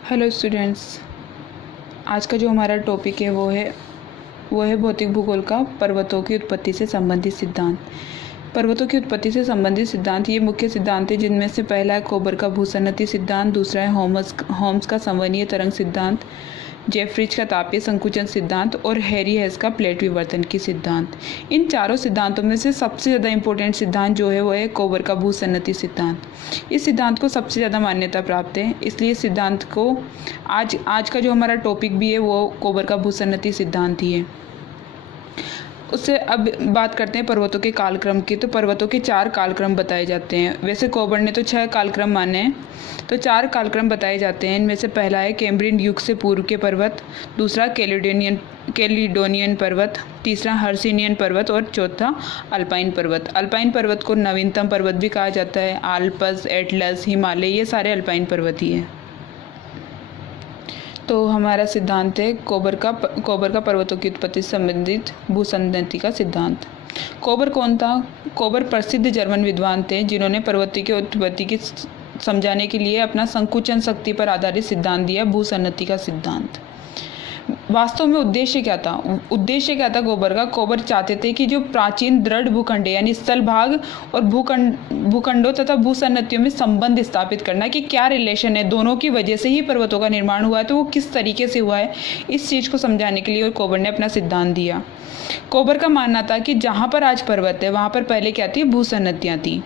Hello students. आज का जो हमारा टॉपिक है वो है भौतिक भूगोल का पर्वतों की उत्पत्ति से संबंधित सिद्धांत। पर्वतों की उत्पत्ति से संबंधित सिद्धांत ये मुख्य सिद्धांत है, जिनमें से पहला है कोबर का भूसन्नति सिद्धांत, दूसरा है होम्स का संवहनीय तरंग सिद्धांत, जेफ्रिज का तापीय संकुचन सिद्धांत और हैरी हेस का प्लेट विवर्तन की सिद्धांत। इन चारों सिद्धांतों में से सबसे ज़्यादा इम्पोर्टेंट सिद्धांत जो है वो है कोबर का भूसन्नति सिद्धांत। इस सिद्धांत को सबसे ज़्यादा मान्यता प्राप्त है, इसलिए इस सिद्धांत को आज का जो हमारा टॉपिक भी है वो कोबर का भूसन्नति सिद्धांत ही है। उससे अब बात करते हैं पर्वतों के कालक्रम की। तो पर्वतों के 4 कालक्रम बताए जाते हैं। वैसे कोबर ने तो 6 कालक्रम माने हैं, तो 4 कालक्रम बताए जाते हैं। इनमें से पहला है कैम्ब्रियन युग से पूर्व के पर्वत, दूसरा कैलिडोनियन पर्वत, तीसरा हर्सिनियन पर्वत और चौथा अल्पाइन पर्वत। अल्पाइन पर्वत को नवीनतम पर्वत भी कहा जाता है। आल्प्स, एटलस, हिमालय, ये सारे अल्पाइन पर्वत ही हैं। तो हमारा सिद्धांत है कोबर का पर्वतों की उत्पत्ति से संबंधित भूसन्नति का सिद्धांत। कोबर कौन था? कोबर प्रसिद्ध जर्मन विद्वान थे, जिन्होंने पर्वतों की उत्पत्ति की समझाने के लिए अपना संकुचन शक्ति पर आधारित सिद्धांत दिया, भूसन्नति का सिद्धांत। वास्तव में उद्देश्य क्या था कोबर का? कोबर चाहते थे कि जो प्राचीन दृढ़ भूखंड यानी स्थल भाग और भूखंडों तथा भूसन्नतियों में संबंध स्थापित करना, कि क्या रिलेशन है, दोनों की वजह से ही पर्वतों का निर्माण हुआ है, तो वो किस तरीके से हुआ है, इस चीज़ को समझाने के लिए कोबर ने अपना सिद्धांत दिया। कोबर का मानना था कि जहाँ पर आज पर्वत है वहाँ पर पहले क्या थी? भूसन्नतियाँ थी।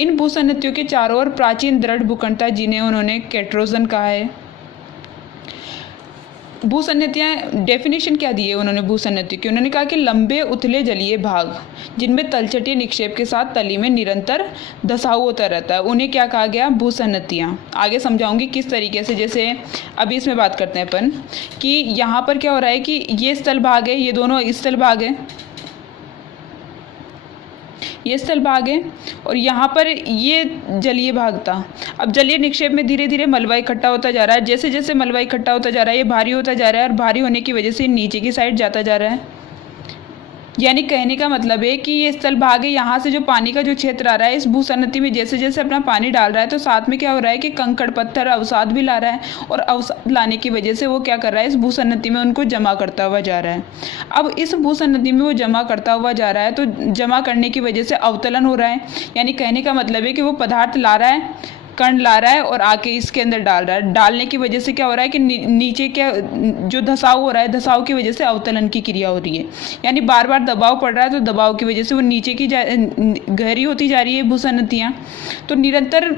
इन भूसन्नतियों के चारों ओर प्राचीन दृढ़ भूखंड था, जिन्हें उन्होंने कैट्रोजन कहा है। भूसन्नतियाँ डेफिनेशन क्या दी है उन्होंने भूसन्नति की? उन्होंने कहा कि लंबे उथले जलीय भाग जिनमें तलछटी निक्षेप के साथ तली में निरंतर धंसाव होता रहता है, उन्हें क्या कहा गया? भूसन्नतियाँ। आगे समझाऊंगी किस तरीके से। जैसे अभी इसमें बात करते हैं अपन कि यहाँ पर क्या हो रहा है कि ये स्थल भाग है, ये दोनों स्थल भाग है, ये स्थल भाग है और यहाँ पर ये जलीय भाग था। अब जलीय निक्षेप में धीरे धीरे मलबा इकट्ठा होता जा रहा है। जैसे जैसे मलबा इकट्ठा होता जा रहा है ये भारी होता जा रहा है और भारी होने की वजह से नीचे की साइड जाता जा रहा है। यानी कहने का मतलब है कि ये स्थल भाग है, यहाँ से जो पानी का जो क्षेत्र आ रहा है इस भूसन्नति में जैसे जैसे अपना पानी डाल रहा है तो साथ में क्या हो रहा है कि कंकड़ पत्थर अवसाद भी ला रहा है, और अवसाद लाने की वजह से वो क्या कर रहा है? इस भूसन्नति में उनको जमा करता हुआ जा रहा है। अब इस भूसन्नति में वो जमा करता हुआ जा रहा है, तो जमा करने की वजह से अवतलन हो रहा है। यानी कहने का मतलब है कि वो पदार्थ ला रहा है, कण ला रहा है और आके इसके अंदर डाल रहा है। डालने की वजह से क्या हो रहा है कि नीचे क्या जो धंसाव हो रहा है, धंसाव की वजह से अवतलन की क्रिया हो रही है। यानी बार बार दबाव पड़ रहा है, तो दबाव की वजह से वो नीचे की गहरी होती जा रही है भूसन्नतियाँ। तो निरंतर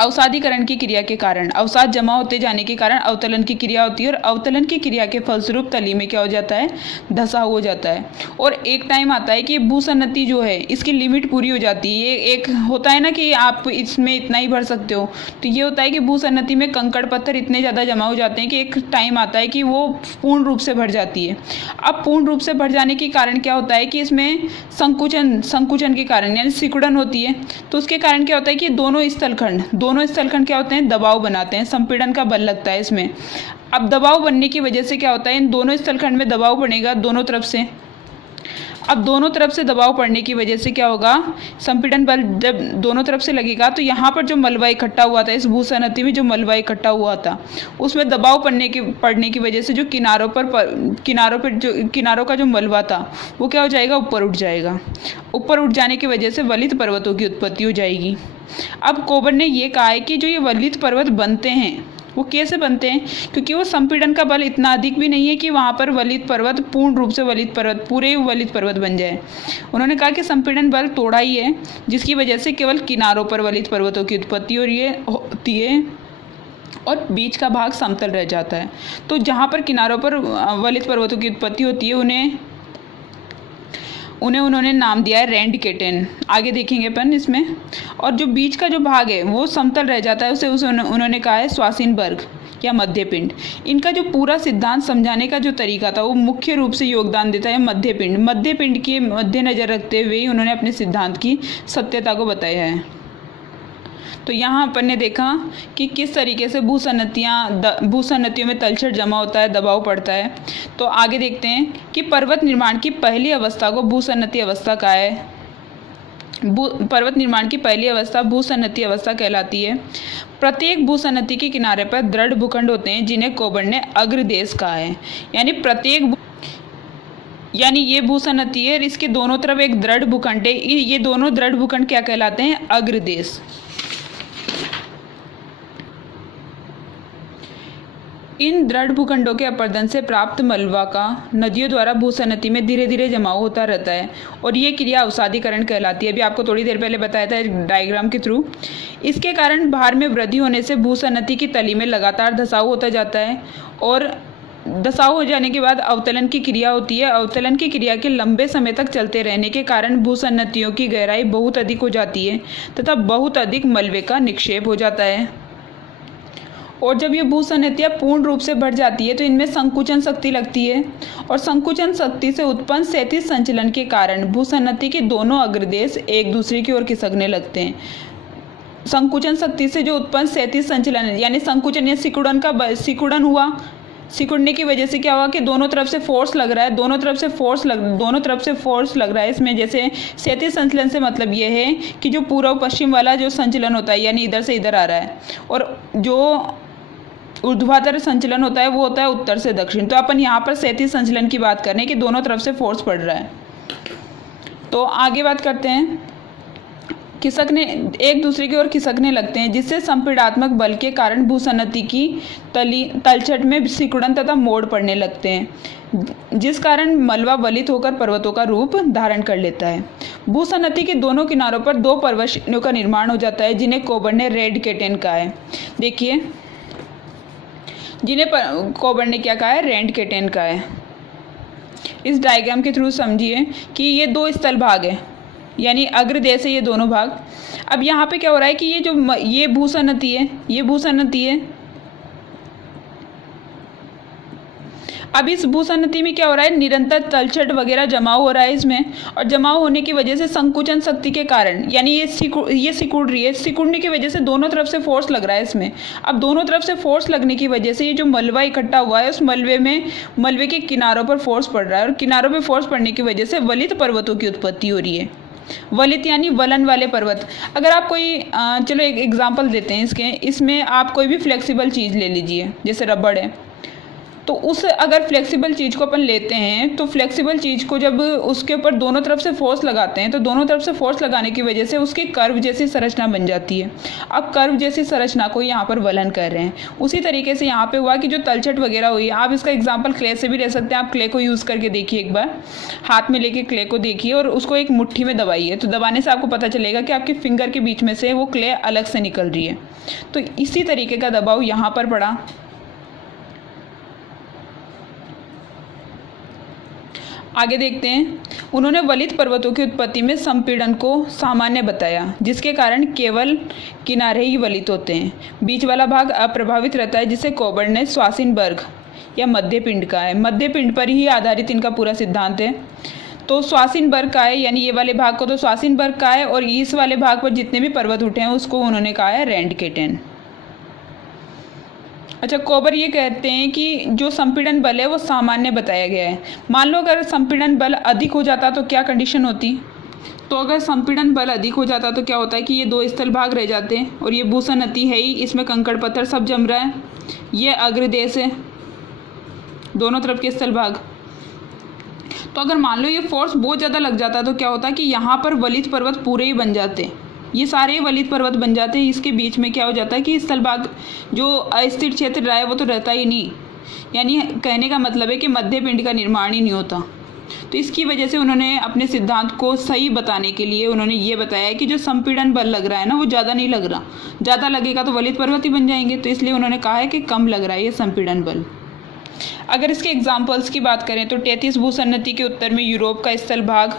अवसादीकरण की क्रिया के कारण, अवसाद जमा होते जाने के कारण अवतलन की क्रिया होती है, और अवतलन की क्रिया के फलस्वरूप तली में क्या हो जाता है? धंसाव हो जाता है। और एक टाइम आता है कि भूसन्नति जो है इसकी लिमिट पूरी हो जाती है। ये एक होता है ना कि आप इसमें इतना ही भर सकते हो, तो ये होता है कि भूसन्नति में कंकड़ पत्थर इतने ज़्यादा जमा हो जाते हैं कि एक टाइम आता है कि वो पूर्ण रूप से भर जाती है। अब पूर्ण रूप से भर जाने के कारण क्या होता है कि इसमें संकुचन के कारण यानी सिकुड़न होती है। तो उसके कारण क्या होता है कि दोनों स्थलखंड क्या होते हैं? दबाव बनाते हैं, संपीड़न का बल लगता है इसमें। अब दबाव बनने की वजह से क्या होता है? इन दोनों स्थलखंड में दबाव बनेगा दोनों तरफ से। अब दोनों तरफ से दबाव पड़ने की वजह से क्या होगा? संपीड़न बल जब दोनों तरफ से लगेगा तो यहाँ पर जो मलबा इकट्ठा हुआ था, इस भूसन्नति में जो मलबा इकट्ठा हुआ था, उसमें दबाव पड़ने की वजह से जो किनारों का जो मलबा था वो क्या हो जाएगा? ऊपर उठ जाएगा। ऊपर उठ जाने की वजह से वलित पर्वतों की उत्पत्ति हो जाएगी। अब कोबर ने ये कहा है कि जो ये वलित पर्वत बनते हैं वो कैसे बनते हैं? क्योंकि वो संपीड़न का बल इतना अधिक भी नहीं है कि वहाँ पर वलित पर्वत पूर्ण रूप से पूरे वलित पर्वत बन जाए। उन्होंने कहा कि संपीड़न बल थोड़ा ही है, जिसकी वजह से केवल किनारों पर वलित पर्वतों की उत्पत्ति होती है और बीच का भाग समतल रह जाता है। तो जहाँ पर किनारों पर वलित पर्वतों की उत्पत्ति होती है उन्होंने नाम दिया है रेंडकेटेन। आगे देखेंगे अपन इसमें। और जो बीच का जो भाग है वो समतल रह जाता है, उसे उन्होंने कहा है स्वासिनबर्ग या मध्यपिंड। इनका जो पूरा सिद्धांत समझाने का जो तरीका था वो मुख्य रूप से योगदान देता है मध्यपिंड के मद्देनजर रखते हुए उन्होंने अपने सिद्धांत की सत्यता को बताया है। तो यहाँ अपन ने देखा कि किस तरीके से भूसन्नतियों में तलछट जमा होता है, दबाव पड़ता है। तो आगे देखते हैं कि पर्वत निर्माण की पहली अवस्था को भूसन्नति अवस्था कहा है। पर्वत निर्माण की पहली अवस्था भूसन्नति अवस्था कहलाती है। प्रत्येक भूसन्नति के किनारे पर दृढ़ भूखंड होते हैं जिन्हें कोबर्ड ने अग्रदेश कहा है। यानी ये भूसन्नति है और इसके दोनों तरफ एक दृढ़ भूखंड है। ये दोनों दृढ़ भूखंड क्या कहलाते हैं? अग्रदेश। इन दृढ़ भूखंडों के अपरदन से प्राप्त मलबा का नदियों द्वारा भूसन्नति में धीरे धीरे जमाव होता रहता है और ये क्रिया अवसादीकरण कहलाती है। अभी आपको थोड़ी देर पहले बताया था डायग्राम के थ्रू। इसके कारण भार में वृद्धि होने से भूसन्नति की तली में लगातार धसाव होता जाता है और धसाव हो जाने के बाद अवतलन की क्रिया होती है। अवतलन की क्रिया के लंबे समय तक चलते रहने के कारण भूसन्नतियों की गहराई बहुत अधिक हो जाती है तथा बहुत अधिक मलबे का निक्षेप हो जाता है। और जब ये भूसन्नतियाँ पूर्ण रूप से बढ़ जाती है तो इनमें संकुचन शक्ति लगती है और संकुचन शक्ति से उत्पन्न क्षैतिज संचलन के कारण भूसन्नति के दोनों अग्रदेश एक दूसरे की ओर खिसकने लगते हैं। संकुचन शक्ति से जो उत्पन्न क्षैतिज संचलन है, यानी संकुचन या सिकुड़न हुआ, सिकुड़ने की वजह से क्या हुआ कि दोनों तरफ से फोर्स लग रहा है, दोनों तरफ से फोर्स लग रहा है इसमें। जैसे क्षैतिज संचलन से मतलब ये है कि जो पूर्व पश्चिम वाला जो संचलन होता है, यानी इधर से इधर आ रहा है, और जो ऊर्ध्वाधर संचलन होता है वो होता है उत्तर से दक्षिण। तो अपन यहाँ पर क्षैतिज संचलन की बात कर रहे हैं कि दोनों तरफ से फोर्स पड़ रहा है। तो आगे बात करते हैं, एक दूसरे की ओर खिसकने लगते हैं जिससे संपीड़ात्मक बल के कारण भूसन्नति की तलछट में सिकुड़न तथा मोड़ पड़ने लगते हैं, जिस कारण मलबा वलित होकर पर्वतों का रूप धारण कर लेता है। भूसन्नति के दोनों किनारों पर दो पर्वत श्रेणियों का निर्माण हो जाता है जिन्हें कोबर्ड ने रेड केटेन कहा है। देखिए, जिन्हें कोबर्ड ने क्या कहा है? रेड केटेन कहा है। इस डायग्राम के थ्रू समझिए कि ये दो स्थल भाग है, यानी अग्रदेश है ये दोनों भाग। अब यहाँ पे क्या हो रहा है कि ये भूसन्नति है, अब इस भूसन्नति में क्या हो रहा है? निरंतर तलछट वगैरह जमाव हो रहा है इसमें, और जमाव होने की वजह से संकुचन शक्ति के कारण, यानी ये सिकुड़ रही है, सिकुड़ने की वजह से दोनों तरफ से फोर्स लग रहा है इसमें। अब दोनों तरफ से फोर्स लगने की वजह से ये जो मलबा इकट्ठा हुआ है उस मलबे के किनारों पर फोर्स पड़ रहा है, और किनारों पर फोर्स पड़ने की वजह से वलित पर्वतों की उत्पत्ति हो रही है। वलित यानी वलन वाले पर्वत। अगर आप चलो एक एग्जाम्पल देते हैं इसमें आप कोई भी फ्लेक्सिबल चीज़ ले लीजिए, जैसे रबड़ है, तो अगर फ्लेक्सिबल चीज़ को अपन लेते हैं तो फ्लेक्सिबल चीज़ को जब उसके ऊपर दोनों तरफ से फोर्स लगाते हैं तो दोनों तरफ से फोर्स लगाने की वजह से उसकी कर्व जैसी संरचना बन जाती है। अब कर्व जैसी संरचना को यहाँ पर वलन कर रहे हैं। उसी तरीके से यहाँ पे हुआ कि जो तलछट वगैरह हुई, आप इसका एग्जाम्पल क्ले से भी ले सकते हैं। आप क्ले को यूज़ करके देखिए, एक बार हाथ में लेके क्ले को देखिए और उसको एक मुट्ठी में दबाइए, तो दबाने से आपको पता चलेगा कि आपके फिंगर के बीच में से वो क्ले अलग से निकल रही है। तो इसी तरीके का दबाव यहाँ पर पड़ा। आगे देखते हैं, उन्होंने वलित पर्वतों की उत्पत्ति में संपीड़न को सामान्य बताया, जिसके कारण केवल किनारे ही वलित होते हैं, बीच वाला भाग अप्रभावित रहता है, जिसे कोबर्ड ने स्वासिनबर्ग या मध्य पिंड कहा है। मध्य पिंड पर ही आधारित इनका पूरा सिद्धांत है। तो स्वासिनबर्ग का है, यानी ये वाले भाग को तो स्वासिनबर्ग का है, और इस वाले भाग पर जितने भी पर्वत उठे हैं उसको उन्होंने कहा है रेड केटेन। अच्छा, कोबर ये कहते हैं कि जो संपीड़न बल है वो सामान्य बताया गया है। मान लो अगर संपीड़न बल अधिक हो जाता तो क्या कंडीशन होती? तो अगर संपीड़न बल अधिक हो जाता तो क्या होता है कि ये दो स्थल भाग रह जाते हैं, और ये भूसन्नति है ही, इसमें कंकड़ पत्थर सब जम रहा है, ये अग्रदेश है, दोनों तरफ के स्थल भाग। तो अगर मान लो ये फोर्स बहुत ज़्यादा लग जाता तो क्या होता है कि यहाँ पर वलित पर्वत पूरे ही बन जाते, ये सारे वलित पर्वत बन जाते हैं। इसके बीच में क्या हो जाता है कि स्थल भाग जो अस्थिर क्षेत्र रहा है वो तो रहता ही नहीं, यानी कहने का मतलब है कि मध्य पिंड का निर्माण ही नहीं होता। तो इसकी वजह से उन्होंने अपने सिद्धांत को सही बताने के लिए उन्होंने ये बताया कि जो संपीड़न बल लग रहा है ना वो ज़्यादा नहीं लग रहा, ज़्यादा लगेगा तो वलित पर्वत ही बन जाएंगे, तो इसलिए उन्होंने कहा है कि कम लग रहा है ये संपीड़न बल। अगर इसके एग्जाम्पल्स की बात करें तो टेथिस भूसन्नति के उत्तर में यूरोप का स्थल भाग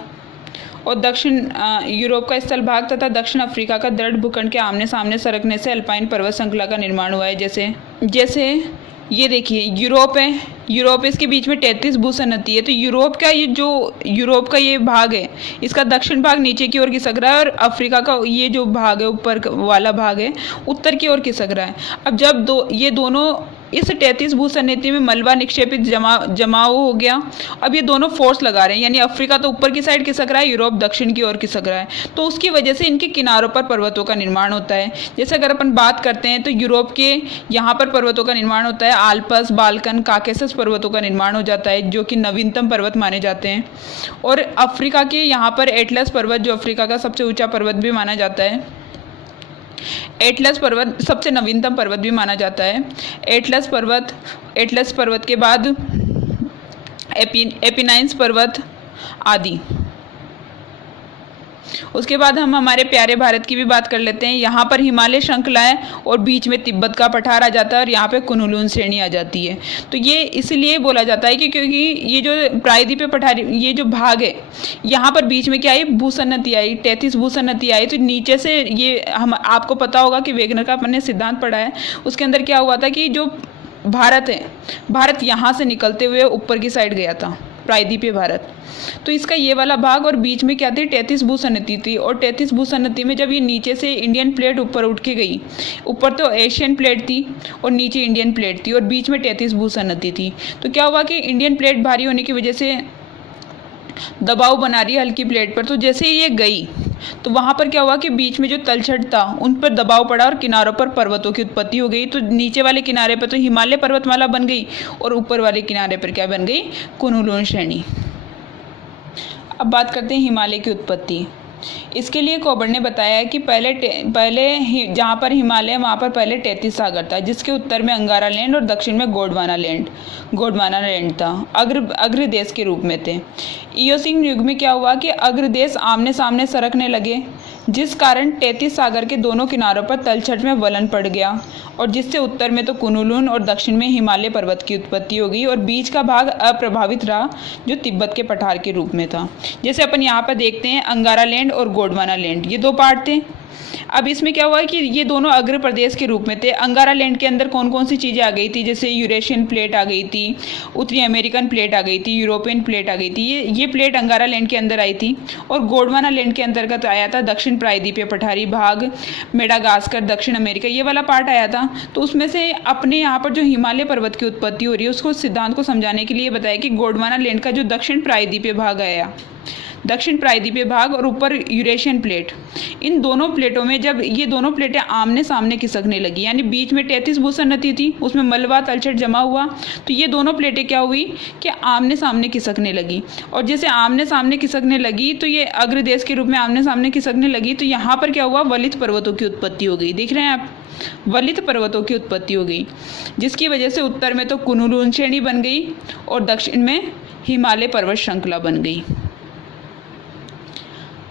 और यूरोप का स्थल भाग तथा दक्षिण अफ्रीका का दृढ़ भूखंड के आमने सामने सरकने से अल्पाइन पर्वत श्रृंखला का निर्माण हुआ है। जैसे ये देखिए, यूरोप है, यूरोप इसके बीच में 33 भूसन्नति है। तो यूरोप का ये भाग है, इसका दक्षिण भाग नीचे की ओर खिसक रहा है, और अफ्रीका का ये जो भाग है ऊपर वाला भाग है उत्तर की ओर खिसक रहा है। अब जब ये दोनों इस 33 भूसन्निधि में मलबा निक्षेपित जमाव हो गया। अब ये दोनों फोर्स लगा रहे हैं, यानी अफ्रीका तो ऊपर की साइड खिसक रहा है, यूरोप दक्षिण की ओर खिसक रहा है, तो उसकी वजह से इनके किनारों पर पर्वतों का निर्माण होता है। जैसे अगर अपन बात करते हैं तो यूरोप के यहाँ पर पर्वतों का निर्माण होता है, आल्प्स, बाल्कन, काकेसस पर्वतों का निर्माण हो जाता है जो कि नवीनतम पर्वत माने जाते हैं। और अफ्रीका के यहाँ पर एटलस पर्वत, जो अफ्रीका का सबसे ऊंचा पर्वत भी माना जाता है, एटलस पर्वत सबसे नवीनतम पर्वत भी माना जाता है। एटलस पर्वत के बाद एपिनाइन्स पर्वत आदि। उसके बाद हम हमारे प्यारे भारत की भी बात कर लेते हैं। यहाँ पर हिमालय श्रृंखला है और बीच में तिब्बत का पठार आ जाता है और यहाँ पे कुनलुन श्रेणी आ जाती है। तो ये इसलिए बोला जाता है कि क्योंकि ये जो प्रायद्वीपीय पठार, ये जो भाग है, यहाँ पर बीच में क्या आई, भूसन्नति आई, 33 भूसन्नति आई। तो नीचे से ये हम आपको पता होगा कि वेगनर का अपन ने सिद्धांत पढ़ा है, उसके अंदर क्या हुआ था कि जो भारत है, भारत यहाँ से निकलते हुए ऊपर की साइड गया था, प्रायद्वीपीय भारत। तो इसका ये वाला भाग और बीच में क्या थी, 33 भूसन्नति थी। और 33 भूसन्नति में जब ये नीचे से इंडियन प्लेट ऊपर उठ के गई, ऊपर तो एशियन प्लेट थी और नीचे इंडियन प्लेट थी और बीच में 33 भूसन्नति थी। तो क्या हुआ कि इंडियन प्लेट भारी होने की वजह से दबाव बना रही है हल्की प्लेट पर, तो जैसे ही ये गई तो वहाँ पर क्या हुआ कि बीच में जो तलछट था उन पर दबाव पड़ा और किनारों पर पर्वतों की उत्पत्ति हो गई। तो नीचे वाले किनारे पर तो हिमालय पर्वतमाला बन गई और ऊपर वाले किनारे पर क्या बन गई, कुनलुन श्रेणी। अब बात करते हैं हिमालय की उत्पत्ति। इसके लिए कोबर ने बताया है कि पहले जहाँ पर हिमालय वहाँ पर पहले 33 सागर था, जिसके उत्तर में अंगारा लैंड और दक्षिण में गोंडवाना लैंड था, अग्र देश के रूप में थे। इयोसिन युग में क्या हुआ कि अग्र देश आमने सामने सरकने लगे, जिस कारण 33 सागर के दोनों किनारों पर तलछट में वलन पड़ गया और जिससे उत्तर में तो कुनलुन और दक्षिण में हिमालय पर्वत की उत्पत्ति हो गई और बीच का भाग अप्रभावित रहा, जो तिब्बत के पठार के रूप में था। जैसे अपन यहाँ पर देखते हैं अंगारा लैंड और गोंडवाना लैंड, ये दो पार्ट थे। अब इसमें क्या हुआ कि ये दोनों अग्र प्रदेश के रूप में थे। अंगारा लैंड के अंदर कौन कौन सी चीज़ें आ गई थी, जैसे यूरेशियन प्लेट आ गई थी, उत्तरी अमेरिकन प्लेट आ गई थी, यूरोपियन प्लेट आ गई थी, ये प्लेट अंगारा लैंड के अंदर आई थी। और गोंडवाना लैंड के अंतर्गत आया था दक्षिण प्रायद्वीपीय पठारी भाग, मेडागास्कर, दक्षिण अमेरिका, ये वाला पार्ट आया था। तो उसमें से अपने यहाँ पर जो हिमालय पर्वत की उत्पत्ति हो रही है उसको सिद्धांत को समझाने के लिए बताया कि गोंडवाना लैंड का जो दक्षिण प्रायद्वीपीय भाग आया, दक्षिण प्रायद्वीपीय भाग और ऊपर यूरेशियन प्लेट, इन दोनों प्लेटों में जब ये दोनों प्लेटें आमने सामने खिसकने लगी, यानी बीच में 33 भूसन्नति थी, उसमें मलबा तलछट जमा हुआ, तो ये दोनों प्लेटें क्या हुई कि आमने सामने खिसकने लगी। और जैसे आमने सामने खिसकने लगी तो ये अग्र देश के रूप में आमने सामने खिसकने लगी, तो यहाँ पर क्या हुआ, वलित पर्वतों की उत्पत्ति हो गई। देख रहे हैं आप, वलित पर्वतों की उत्पत्ति हो गई, जिसकी वजह से उत्तर में तो कुनलुन श्रेणी बन गई और दक्षिण में हिमालय पर्वत श्रृंखला बन गई।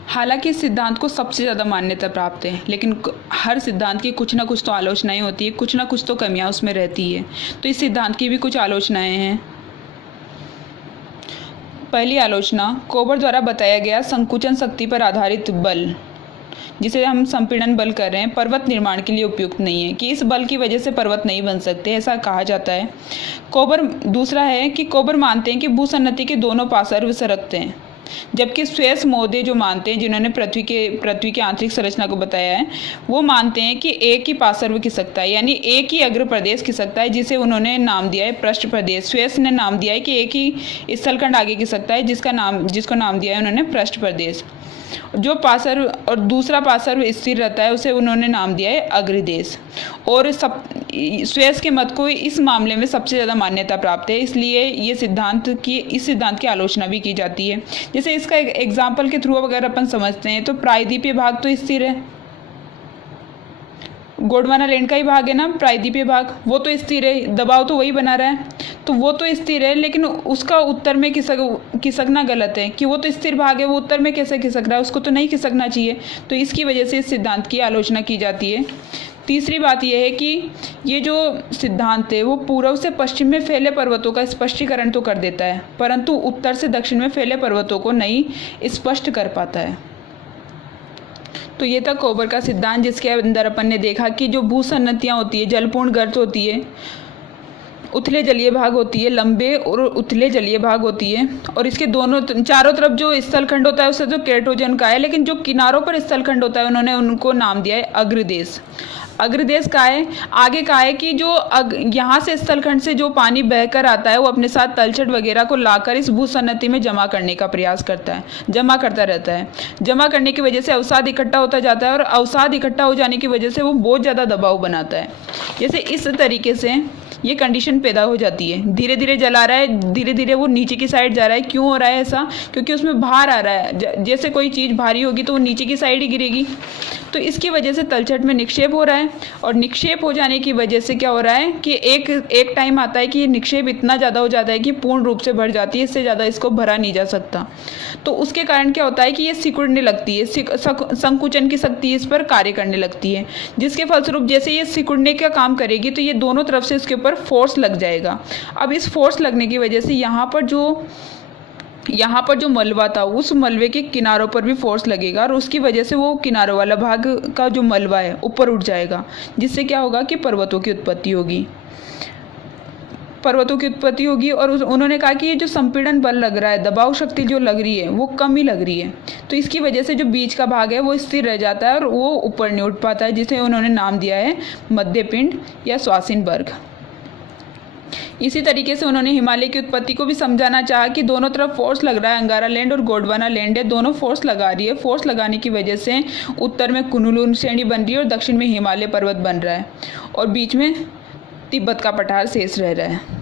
हालांकि इस सिद्धांत को सबसे ज़्यादा मान्यता प्राप्त है, लेकिन हर सिद्धांत की कुछ ना कुछ तो आलोचनाएं होती है, कुछ ना कुछ तो कमियां उसमें रहती है। तो इस सिद्धांत की भी कुछ आलोचनाएं हैं। पहली आलोचना, कोबर द्वारा बताया गया संकुचन शक्ति पर आधारित बल, जिसे हम संपीड़न बल कर रहे हैं, पर्वत निर्माण के लिए उपयुक्त नहीं है, कि इस बल की वजह से पर्वत नहीं बन सकते, ऐसा कहा जाता है। दूसरा है कि कोबर मानते हैं कि भूसन्नति के दोनों पार्श्व सरकते हैं, जबकि स्वेस मोदे जो मानते हैं, जिन्होंने पृथ्वी के आंतरिक संरचना को बताया है, वो मानते हैं कि एक ही पार्श्व खिसकता है, यानी एक ही अग्र प्रदेश खिसकता है, जिसे उन्होंने नाम दिया है पृष्ठ प्रदेश। स्वेस ने नाम दिया है कि एक ही स्थलखंड आगे खिसकता है, जिसको नाम दिया है उन्होंने पृष्ठ प्रदेश। जो पार्श्व और दूसरा पार्श्व स्थिर रहता है उसे उन्होंने नाम दिया है अग्रदेश। और स्वेस के मत को इस मामले में सबसे ज़्यादा मान्यता प्राप्त है, इसलिए इस सिद्धांत की आलोचना भी की जाती है। जैसे इसका एग्जाम्पल के थ्रू अगर अपन समझते हैं तो प्रायद्वीपीय भाग तो स्थिर है, गोंडवाना लैंड का ही भाग है ना प्रायद्वीपीय भाग, वो तो स्थिर है, दबाव तो वही बना रहा है, तो वो तो स्थिर है, लेकिन उसका उत्तर में खिसकना गलत है कि वो तो स्थिर भाग है, वो उत्तर में कैसे खिसक रहा है, उसको तो नहीं खिसकना चाहिए। तो इसकी वजह से इस सिद्धांत की आलोचना की जाती है। तीसरी बात यह है कि ये जो सिद्धांत है वो पूर्व से पश्चिम में फैले पर्वतों का स्पष्टीकरण तो कर देता है, परंतु उत्तर से दक्षिण में फैले पर्वतों को नहीं स्पष्ट कर पाता है। तो ये था कोबर का सिद्धांत, जिसके अंदर अपन ने देखा कि जो भूसन्नतियाँ होती है, जलपूर्ण गर्त होती है, उथले जलीय भाग होती है, लंबे और उथले जलीय भाग होती है, और इसके दोनों चारों तरफ जो स्थलखंड होता है उसे तो केटोजन का है, लेकिन जो किनारों पर स्थलखंड होता है उन्होंने उनको नाम दिया है अग्रदेश। अग्रदेश का है। आगे का है कि जो यहाँ से स्थलखंड से जो पानी बहकर आता है वो अपने साथ तलछट वगैरह को लाकर इस भूसन्नति में जमा करने का प्रयास करता है, जमा करता रहता है। जमा करने की वजह से अवसाद इकट्ठा होता जाता है, और अवसाद इकट्ठा हो जाने की वजह से वो बहुत ज़्यादा दबाव बनाता है। जैसे इस तरीके से ये कंडीशन पैदा हो जाती है। धीरे धीरे जल आ रहा है, धीरे धीरे वो नीचे की साइड जा रहा है। क्यों हो रहा है ऐसा? क्योंकि उसमें भार आ रहा है। जैसे कोई चीज़ भारी होगी तो वो नीचे की साइड ही गिरेगी, तो इसकी वजह से तलछट में निक्षेप हो रहा है। और निक्षेप हो जाने की वजह से क्या हो रहा है कि एक टाइम आता है कि ये निक्षेप इतना ज़्यादा हो जाता है कि पूर्ण रूप से भर जाती है, इससे ज़्यादा इसको भरा नहीं जा सकता। तो उसके कारण क्या होता है कि ये सिकुड़ने लगती है, संकुचन की शक्ति इस पर कार्य करने लगती है, जिसके फलस्वरूप जैसे ये सिकुड़ने का काम करेगी तो ये दोनों तरफ से इसके ऊपर फोर्स लग जाएगा। अब इस फोर्स लगने की वजह से यहाँ पर जो मलबा था उस मलबे के किनारों पर भी फोर्स लगेगा, और उसकी वजह से वो किनारों वाला भाग का जो मलबा है ऊपर उठ जाएगा, जिससे क्या होगा कि पर्वतों की उत्पत्ति होगी। और उन्होंने कहा कि ये जो संपीड़न बल लग रहा है, दबाव शक्ति जो लग रही है वो कम ही लग रही है, तो इसकी वजह से जो बीच का भाग है वो स्थिर रह जाता है और वो ऊपर नहीं उठ पाता है, जिसे उन्होंने नाम दिया है मध्यपिंड या स्वासीन वर्ग। इसी तरीके से उन्होंने हिमालय की उत्पत्ति को भी समझाना चाहा कि दोनों तरफ फोर्स लग रहा है, अंगारा लैंड और गोंडवाना लैंड है, दोनों फोर्स लगा रही है। फोर्स लगाने की वजह से उत्तर में कुनलुन श्रेणी बन रही है और दक्षिण में हिमालय पर्वत बन रहा है, और बीच में तिब्बत का पठार शेष रह रहा है।